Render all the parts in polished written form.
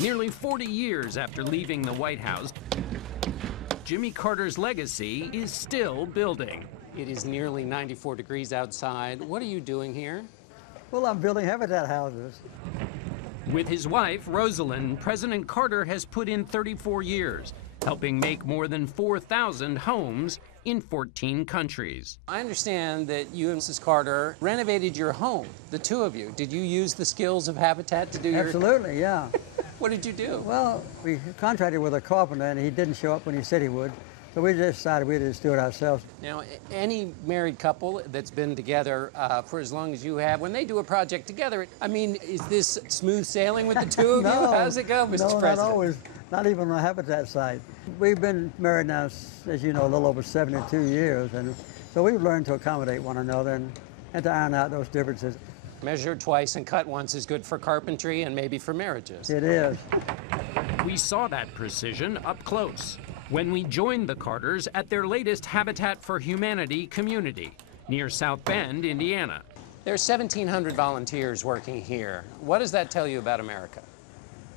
Nearly 40 years after leaving the White House, Jimmy Carter's legacy is still building. It is nearly 94 degrees outside. What are you doing here? Well, I'm building habitat houses. With his wife, Rosalind, President Carter has put in 34 years, helping make more than 4,000 homes in 14 countries. I understand that you and Mrs. Carter renovated your home, the two of you. Did you use the skills of Habitat to do your... Absolutely, yeah. What did you do? Well, we contracted with a carpenter, and he didn't show up when he said he would. So we just decided we'd just do it ourselves. Now, any married couple that's been together for as long as you have, when they do a project together, I mean, is this smooth sailing with the two of you? How does it go, Mr. President? No, not always. Not even on a habitat site. We've been married now, as you know, a little over 72 years, and so we've learned to accommodate one another and to iron out those differences. Measure twice and cut once is good for carpentry and maybe for marriages. It is. We saw that precision up close when we joined the Carters at their latest Habitat for Humanity community near South Bend, Indiana. There are 1,700 volunteers working here. What does that tell you about America?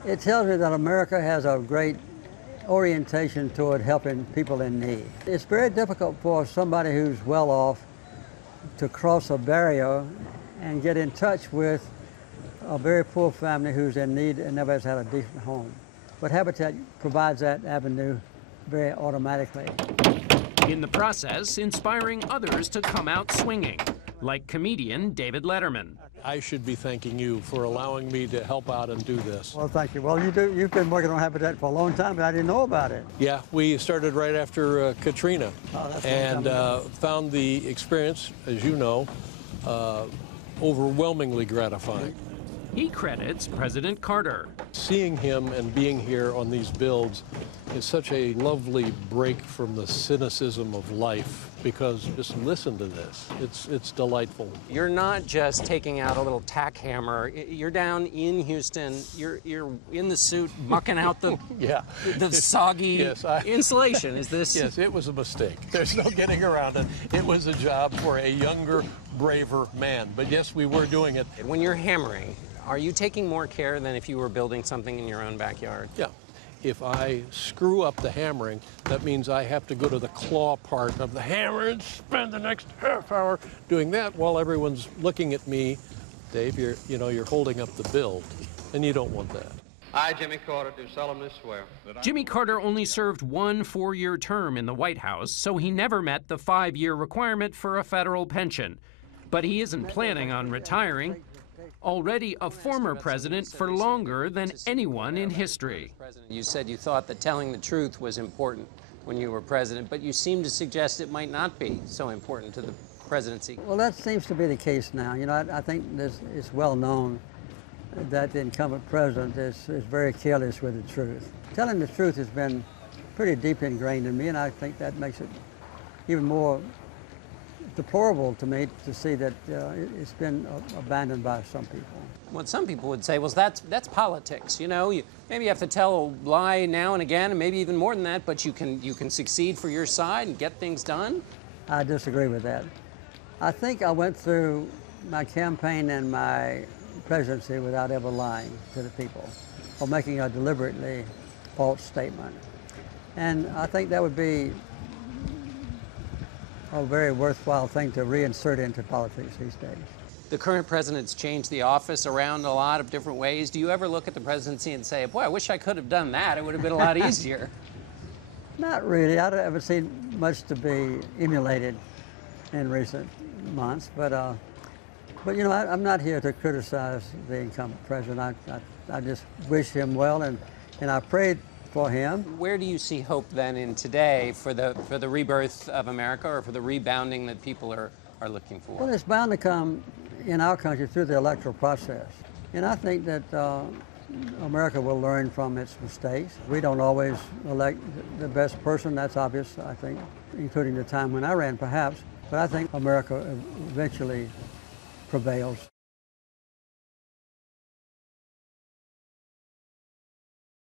It tells me that America has a great orientation toward helping people in need. It's very difficult for somebody who's well off to cross a barrier and get in touch with a very poor family who's in need and never has had a decent home. But Habitat provides that avenue very automatically. In the process, inspiring others to come out swinging, like comedian David Letterman. I should be thanking you for allowing me to help out and do this. Well, thank you. Well, you've been working on Habitat for a long time, but I didn't know about it. Yeah, we started right after Katrina, and found the experience, as you know, overwhelmingly gratifying. He credits President Carter. Seeing him and being here on these builds is such a lovely break from the cynicism of life, because just listen to this. It's delightful. You're not just taking out a little tack hammer. You're down in Houston. You're in the suit mucking out the the soggy insulation. Is this? Yes, it was a mistake. There's no getting around it. It was a job for a younger, braver man. But yes, we were doing it. When you're hammering, are you taking more care than if you were building something in your own backyard? Yeah. If I screw up the hammering, that means I have to go to the claw part of the hammer and spend the next half hour doing that while everyone's looking at me. Dave, you're holding up the build, and you don't want that. I, Jimmy Carter, do solemnly swear. Jimmy Carter only served one 4-year term in the White House, so he never met the 5-year requirement for a federal pension. But he isn't planning on retiring. Already a former president for longer than anyone in history. You said you thought that telling the truth was important when you were president, but you seem to suggest it might not be so important to the presidency. Well, that seems to be the case now. You know, I think it's well known that the incumbent president is very careless with the truth. Telling the truth has been pretty deeply ingrained in me, and I think that makes it even more deplorable to me to see that it's been abandoned by some people. What some people would say, well, that's politics. You know, maybe you have to tell a lie now and again, and maybe even more than that, but you can succeed for your side and get things done. I disagree with that. I think I went through my campaign and my presidency without ever lying to the people or making a deliberately false statement. And I think that would be a very worthwhile thing to reinsert into politics these days. The current president's changed the office around a lot of different ways. Do you ever look at the presidency and say, boy, I wish I could have done that. It would have been a lot easier. Not really. I haven't seen much to be emulated in recent months. But you know, I'm not here to criticize the incumbent president. I just wish him well, and I prayed for him. Where do you see hope then in today for the rebirth of America, or for the rebounding that people are looking for? Well, it's bound to come in our country through the electoral process. And I think that America will learn from its mistakes. We don't always elect the best person, that's obvious, I think, including the time when I ran perhaps. But I think America eventually prevails.